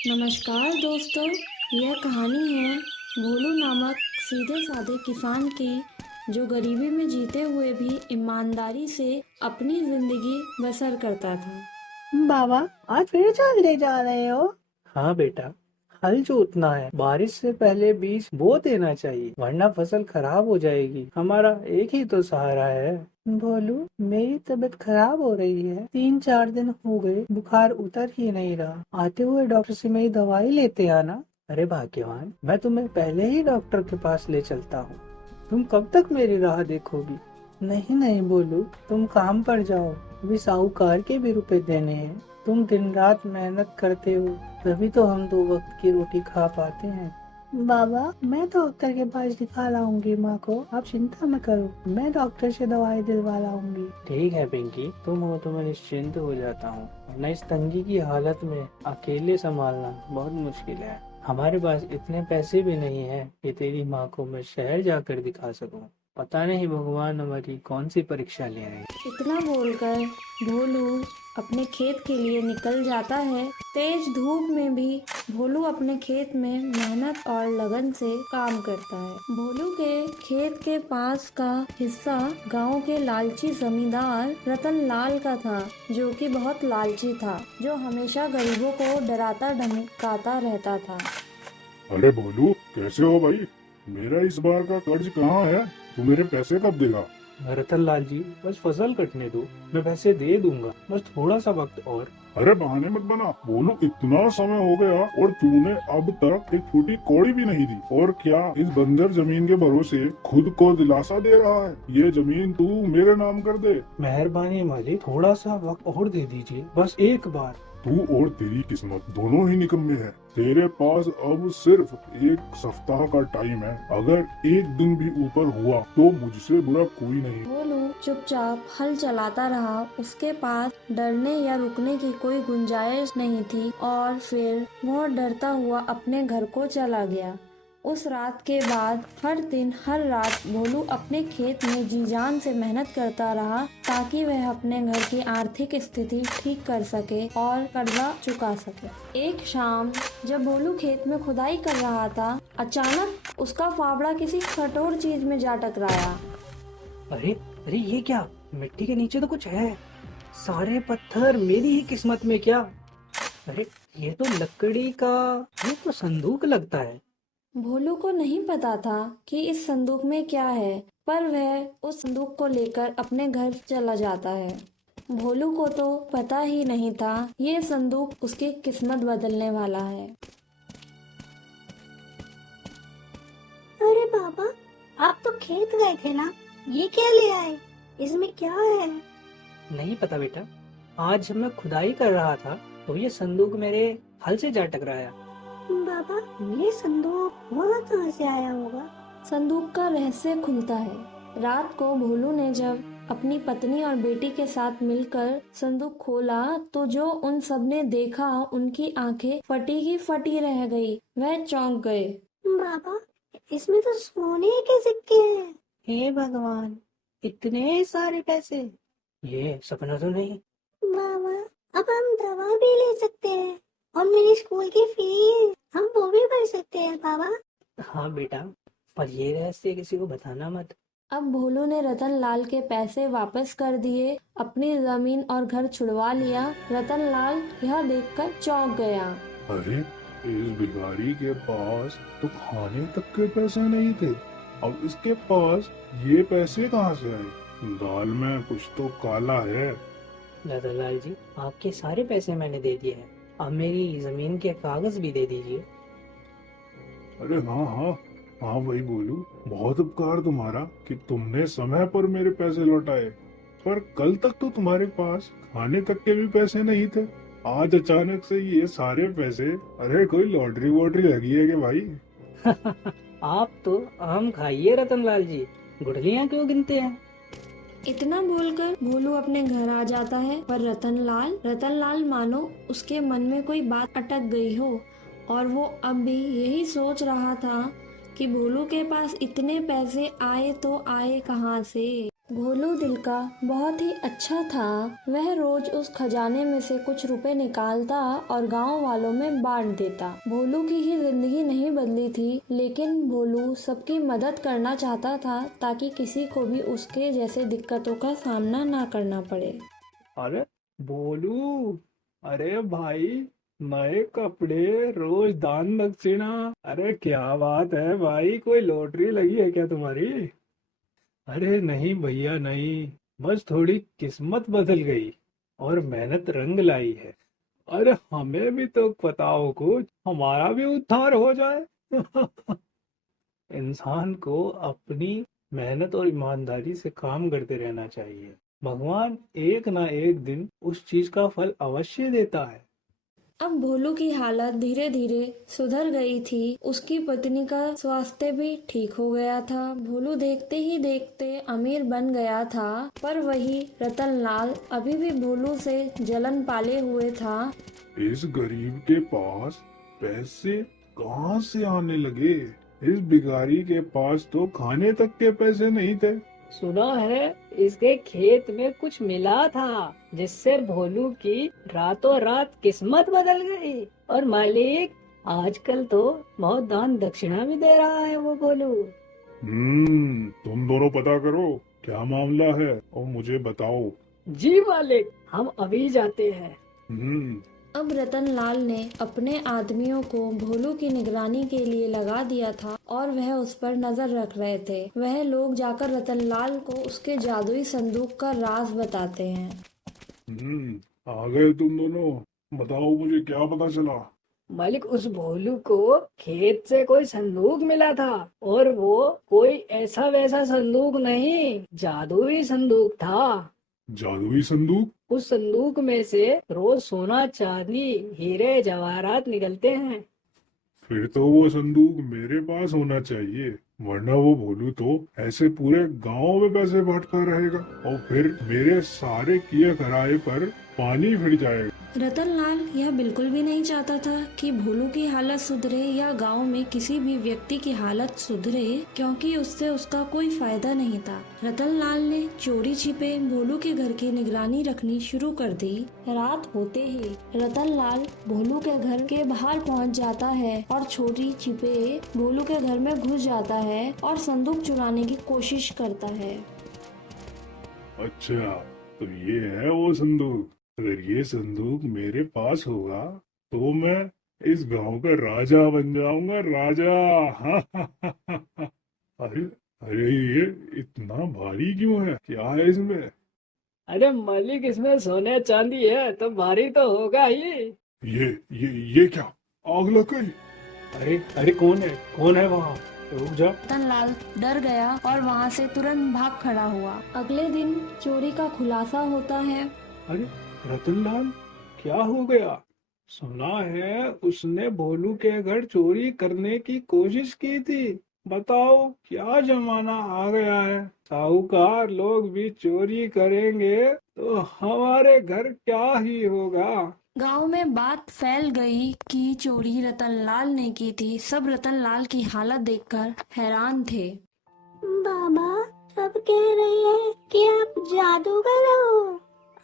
नमस्कार दोस्तों, यह कहानी है भोलू नामक सीधे साधे किसान की, जो गरीबी में जीते हुए भी ईमानदारी से अपनी जिंदगी बसर करता था। बाबा, आज फिर चलते जा रहे हो? हाँ बेटा, हल जोतना है। बारिश से पहले बीज बो देना चाहिए, वरना फसल खराब हो जाएगी। हमारा एक ही तो सहारा है। भोलू, मेरी तबीयत खराब हो रही है। 3-4 दिन हो गए, बुखार उतर ही नहीं रहा। आते हुए डॉक्टर से मेरी दवाई लेते आना। अरे भाग्यवान, मैं तुम्हें पहले ही डॉक्टर के पास ले चलता हूँ। तुम कब तक मेरी राह देखोगी? नहीं नहीं बोलू, तुम काम पर जाओ। अभी साहूकार के भी रुपए देने हैं। तुम दिन रात मेहनत करते हो, तभी तो हम 2 वक्त की रोटी खा पाते हैं। बाबा, मैं डॉक्टर के पास दिखा लाऊंगी माँ को, आप चिंता मत करो। मैं डॉक्टर से दवाई दिलवा लाऊंगी। ठीक है पिंकी, तुम हो तो मैं निश्चिंत हो जाता हूँ, वरना इस तंगी की हालत में अकेले संभालना बहुत मुश्किल है। हमारे पास इतने पैसे भी नहीं है कि तेरी माँ को मैं शहर जाकर दिखा सकूं। पता नहीं भगवान हमारी कौन सी परीक्षा ले रहे हैं। इतना बोलकर भोलू अपने खेत के लिए निकल जाता है। तेज धूप में भी भोलू अपने खेत में मेहनत और लगन से काम करता है। भोलू के खेत के पास का हिस्सा गांव के लालची जमींदार रतन लाल का था, जो कि बहुत लालची था, जो हमेशा गरीबों को डराता धमकाता रहता था। अरे भोलू, कैसे हो भाई? मेरा इस बार का कर्ज कहाँ है? तू मेरे पैसे कब देगा? रतन लाल जी, बस फसल कटने दो, मैं पैसे दे दूंगा, बस थोड़ा सा वक्त और। अरे बहाने मत बना भोलू, इतना समय हो गया और तूने अब तक एक फूटी कौड़ी भी नहीं दी। और क्या इस बंजर जमीन के भरोसे खुद को दिलासा दे रहा है? ये जमीन तू मेरे नाम कर दे। मेहरबानी मालिक, थोड़ा सा वक्त और दे दीजिए, बस एक बार। तू और तेरी किस्मत दोनों ही निकम्मे हैं। तेरे पास अब सिर्फ 1 सप्ताह का टाइम है। अगर एक दिन भी ऊपर हुआ तो मुझसे बुरा कोई नहीं। भोलू चुपचाप हल चलाता रहा। उसके पास डरने या रुकने की कोई गुंजाइश नहीं थी और फिर वह डरता हुआ अपने घर को चला गया। उस रात के बाद हर दिन हर रात भोलू अपने खेत में जी जान से मेहनत करता रहा, ताकि वह अपने घर की आर्थिक स्थिति ठीक कर सके और कर्जा चुका सके। एक शाम जब भोलू खेत में खुदाई कर रहा था, अचानक उसका फावड़ा किसी कठोर चीज में जा टकराया। अरे अरे, ये क्या? मिट्टी के नीचे तो कुछ है। सारे पत्थर मेरी ही किस्मत में क्या? अरे, ये तो लकड़ी का, ये तो संदूक लगता है। भोलू को नहीं पता था कि इस संदूक में क्या है, पर वह उस संदूक को लेकर अपने घर चला जाता है। भोलू को तो पता ही नहीं था ये संदूक उसकी किस्मत बदलने वाला है। अरे बाबा, आप तो खेत गए थे ना? ये क्या ले आए? इसमें क्या है? नहीं पता बेटा, आज जब मैं खुदाई कर रहा था तो ये संदूक मेरे हल से जा टकराया। बाबा, ये संदूक वहाँ कहाँ से आया होगा? संदूक का रहस्य खुलता है। रात को भोलू ने जब अपनी पत्नी और बेटी के साथ मिलकर संदूक खोला, तो जो उन सब ने देखा, उनकी आंखें फटी की फटी रह गई। वह चौंक गए। बाबा, इसमें तो सोने के सिक्के हैं। हे भगवान, इतने सारे पैसे! ये सपना तो नहीं? बाबा, अब हम दवा भी ले सकते हैं और मेरी स्कूल की फीस हम वो भी भर सकते हैं बाबा। हाँ बेटा, पर ये रहस्य किसी को बताना मत। अब भोलू ने रतन लाल के पैसे वापस कर दिए, अपनी जमीन और घर छुड़वा लिया। रतन लाल यह देखकर चौंक गया। अरे, इस भिखारी के पास तो खाने तक के पैसे नहीं थे, अब इसके पास ये पैसे कहाँ से आए? दाल में कुछ तो काला है। दादालाल जी, आपके सारे पैसे मैंने दे दिए हैं, अब मेरी जमीन के कागज भी दे दीजिए। अरे हाँ हाँ हाँ, वही बोलू, बहुत उपकार तुम्हारा कि तुमने समय पर मेरे पैसे लौटाए। पर कल तक तो तुम्हारे पास खाने तक के भी पैसे नहीं थे। आज अचानक से ये सारे पैसे, अरे कोई लॉटरी वॉटरी लगी है क्या भाई? आप तो आम खाइए रतनलाल जी, गुठलियाँ क्यों गिनते हैं? इतना बोलकर भोलू अपने घर आ जाता है, पर रतन लाल मानो उसके मन में कोई बात अटक गई हो, और वो अब भी यही सोच रहा था कि भोलू के पास इतने पैसे आए तो आए कहाँ से। भोलू दिल का बहुत ही अच्छा था। वह रोज उस खजाने में से कुछ रुपए निकालता और गांव वालों में बांट देता। भोलू की ही जिंदगी नहीं बदली थी, लेकिन भोलू सबकी मदद करना चाहता था ताकि किसी को भी उसके जैसे दिक्कतों का सामना ना करना पड़े। अरे बोलू, अरे भाई, नए कपड़े, रोज दान दक्षिणा। अरे क्या बात है भाई, कोई लॉटरी लगी है क्या तुम्हारी? अरे नहीं भैया नहीं, बस थोड़ी किस्मत बदल गई और मेहनत रंग लाई है। अरे हमें भी तो बताओ कुछ, हमारा भी उद्धार हो जाए। इंसान को अपनी मेहनत और ईमानदारी से काम करते रहना चाहिए। भगवान एक ना एक दिन उस चीज का फल अवश्य देता है। अब भोलू की हालत धीरे धीरे सुधर गई थी। उसकी पत्नी का स्वास्थ्य भी ठीक हो गया था। भोलू देखते ही देखते अमीर बन गया था, पर वही रतनलाल अभी भी भोलू से जलन पाले हुए था। इस गरीब के पास पैसे कहाँ से आने लगे? इस भिखारी के पास तो खाने तक के पैसे नहीं थे। सुना है इसके खेत में कुछ मिला था जिससे भोलू की रातों रात किस्मत बदल गई। और मालिक, आजकल तो बहुत दान दक्षिणा भी दे रहा है वो भोलू। तुम दोनों पता करो क्या मामला है और मुझे बताओ। जी मालिक, हम अभी जाते हैं। हम्म अब रतनलाल ने अपने आदमियों को भोलू की निगरानी के लिए लगा दिया था और वह उस पर नजर रख रहे थे। वह लोग जाकर रतनलाल को उसके जादुई संदूक का राज बताते हैं। आ गए तुम दोनों, बताओ मुझे क्या पता चला। मालिक, उस भोलू को खेत से कोई संदूक मिला था और वो कोई ऐसा वैसा संदूक नहीं, जादुई संदूक था। जादुई संदूक? उस संदूक में से रोज सोना चांदी हीरे जवाहरात निकलते हैं। फिर तो वो संदूक मेरे पास होना चाहिए, वरना वो भोलू तो ऐसे पूरे गांव में पैसे बांटता रहेगा और फिर मेरे सारे किए कराए पर पानी फिर जाएगा। रतनलाल यह बिल्कुल भी नहीं चाहता था कि भोलू की हालत सुधरे या गांव में किसी भी व्यक्ति की हालत सुधरे, क्योंकि उससे उसका कोई फायदा नहीं था। रतनलाल ने चोरी छिपे भोलू के घर की निगरानी रखनी शुरू कर दी। रात होते ही रतनलाल भोलू के घर के बाहर पहुंच जाता है और चोरी छिपे भोलू के घर में घुस जाता है और संदूक चुराने की कोशिश करता है। अच्छा, तो ये है वो संदूक। अगर ये संदूक मेरे पास होगा तो मैं इस गांव का राजा बन जाऊंगा, राजा। अरे अरे, ये इतना भारी क्यों है? क्या है इसमें? अरे मालिक, इसमें सोने चांदी है तो भारी तो होगा ही। ये क्या? आग लग गई? अरे अरे, कौन है वहाँ? रुक जा। रतनलाल डर गया और वहाँ से तुरंत भाग खड़ा हुआ। अगले दिन चोरी का खुलासा होता है। अरे रतनलाल, क्या हो गया? सुना है उसने भोलू के घर चोरी करने की कोशिश की थी। बताओ क्या जमाना आ गया है, साहूकार लोग भी चोरी करेंगे तो हमारे घर क्या ही होगा। गांव में बात फैल गई कि चोरी रतनलाल ने की थी। सब रतनलाल की हालत देखकर हैरान थे। बाबा, सब कह रहे हैं कि आप जादूगर हो।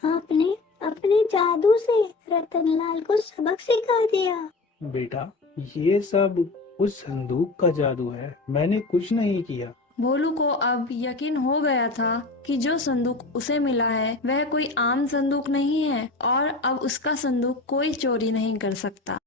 आपने अपने जादू से रतनलाल को सबक सिखा दिया। बेटा, ये सब उस संदूक का जादू है, मैंने कुछ नहीं किया। भोलू को अब यकीन हो गया था कि जो संदूक उसे मिला है वह कोई आम संदूक नहीं है और अब उसका संदूक कोई चोरी नहीं कर सकता।